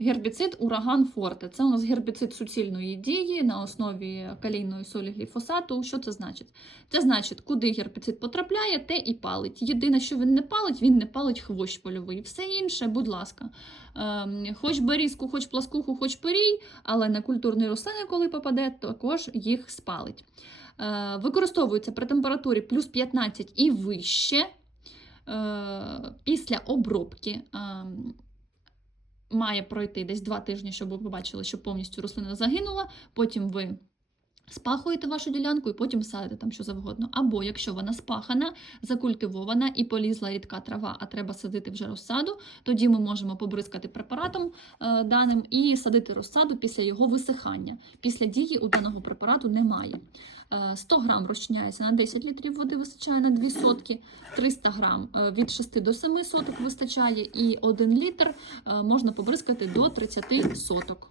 Гербіцид ураган Форте. Це у нас гербіцид суцільної дії на основі калійної солі гліфосату. Що це значить? Це значить, куди гербіцид потрапляє, те і палить. Єдине, що він не палить, він не палить хвощ польовий. Все інше, будь ласка. Ем, хоч берізку, хоч пласкуху, хоч пирій, але на культурні рослини, коли попаде, також їх спалить. Е, використовується при температурі плюс 15 і вище. Е, після обробки. Має пройти десь два тижні, щоб ви побачили, що повністю рослина загинула. Потім ви спахуєте вашу ділянку і потім садите там що завгодно. Або якщо вона спахана, закультивована і полізла рідка трава, а треба садити вже розсаду, тоді ми можемо побризкати препаратом е, даним і садити розсаду після його висихання. Після дії у даного препарату немає. Е, 100 грам розчиняється на 10 літрів води, вистачає на 2 сотки, 300 грам е, від 6 до 7 соток вистачає, і 1 літр е, можна побризкати до 30 соток.